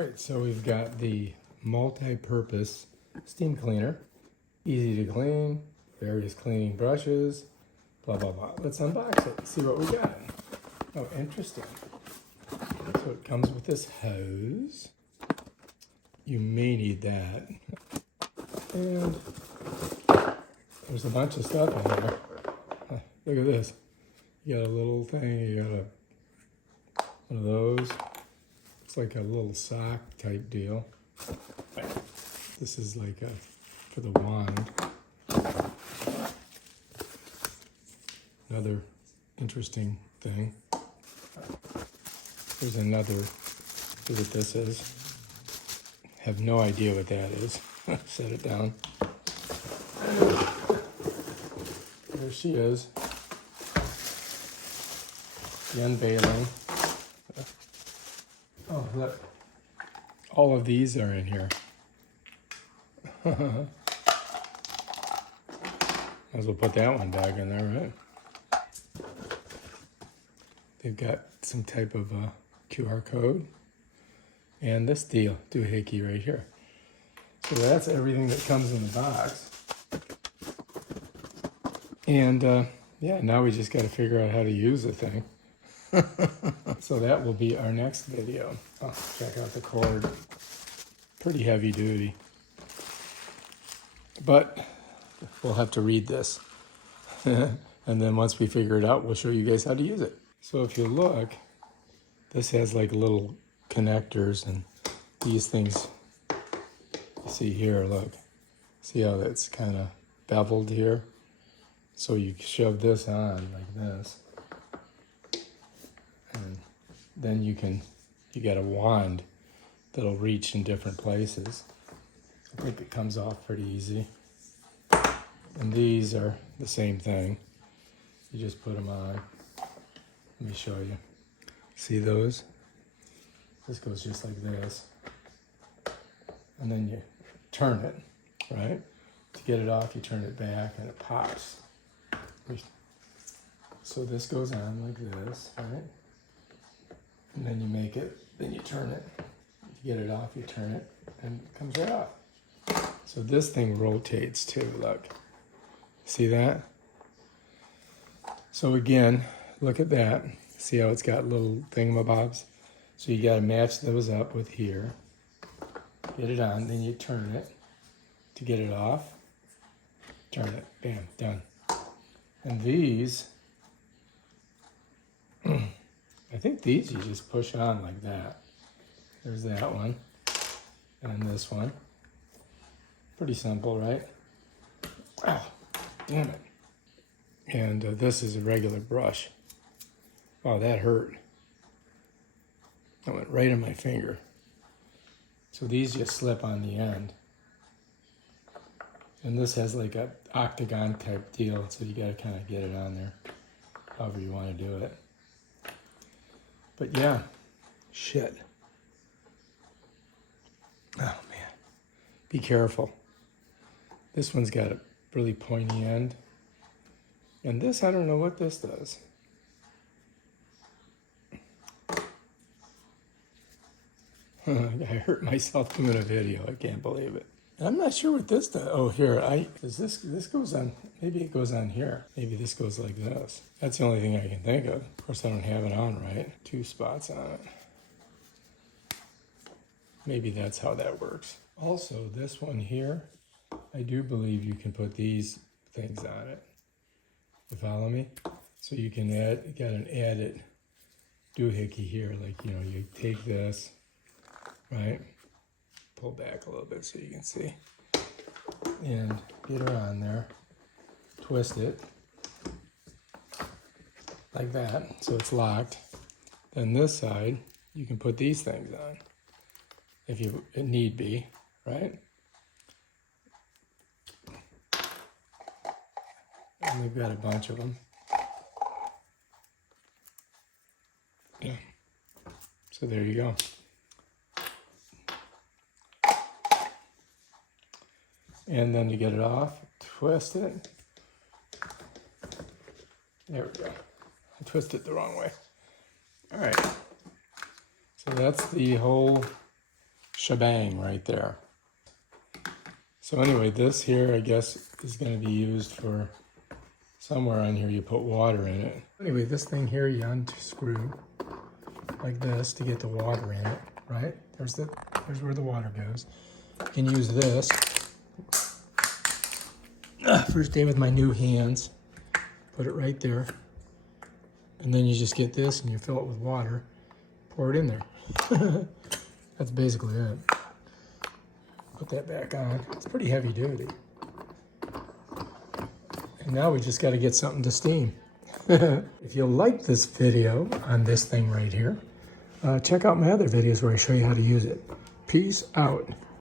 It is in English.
All right, so we've got the multi-purpose steam cleaner. Easy to clean, various cleaning brushes, blah, blah, blah. Let's unbox it and see what we got. Oh, interesting. So it comes with this hose. You may need that. And there's a bunch of stuff in there. Look at this. You got a little thing, you got one of those. It's like a little sock type deal. This is like for the wand. Another interesting thing. There's another, see what this is. Have no idea what that is. Set it down. There she is. The unveiling. Oh, look. All of these are in here. Might as well put that one back in there, right? They've got some type of QR code. And this deal, doohickey right here. So that's everything that comes in the box. And yeah, now we just got to figure out how to use the thing. So that will be our next video. Oh, check out the cord. Pretty heavy duty. But we'll have to read this. And then once we figure it out, we'll show you guys how to use it. So if you look, this has like little connectors and these things you see here, look. See how it's kind of beveled here? So you shove this on like this. And then you got a wand that'll reach in different places. I think it comes off pretty easy. And these are the same thing. You just put them on. Let me show you. See those? This goes just like this. And then you turn it, right? To get it off, you turn it back and it pops. So this goes on like this, right? And then you make it, then you turn it. To get it off, you turn it, and it comes right off. So this thing rotates too, look. See that? So again, look at that. See how it's got little thingamabobs? So you gotta match those up with here. Get it on, then you turn it. To get it off, turn it, bam, done. And these, I think these you just push on like that. There's that one, and this one. Pretty simple, right? Oh, damn it. And this is a regular brush. Oh, that hurt. That went right in my finger. So these just slip on the end. And this has like a octagon type deal, so you gotta kind of get it on there, however you want to do it. But yeah, shit. Oh man, be careful. This one's got a really pointy end. And this, I don't know what this does. I hurt myself doing a video, I can't believe it. I'm not sure what this does. Oh, here, this goes on, maybe it goes on here. Maybe this goes like this. That's the only thing I can think of. Of course, I don't have it on right. 2 spots on it. Maybe that's how that works. Also, this one here, I do believe you can put these things on it. You follow me? So you can got an added doohickey here. Like, you know, you take this, right? Pull back a little bit so you can see. And get her on there. Twist it. Like that, so it's locked. Then this side, you can put these things on. If you need be, right? And we've got a bunch of them. Yeah. So there you go. And then to get it off, twist it. There we go. I twisted it the wrong way. All right. So that's the whole shebang right there. So anyway, this here, I guess, is going to be used for somewhere on here you put water in it. Anyway, this thing here you unscrew like this to get the water in it, right? There's where the water goes. You can use this. First day with my new hands. Put it right there. And then you just get this and you fill it with water. Pour it in there. That's basically it. Put that back on. It's pretty heavy duty. And now we just got to get something to steam. If you like this video on this thing right here, check out my other videos where I show you how to use it. Peace out.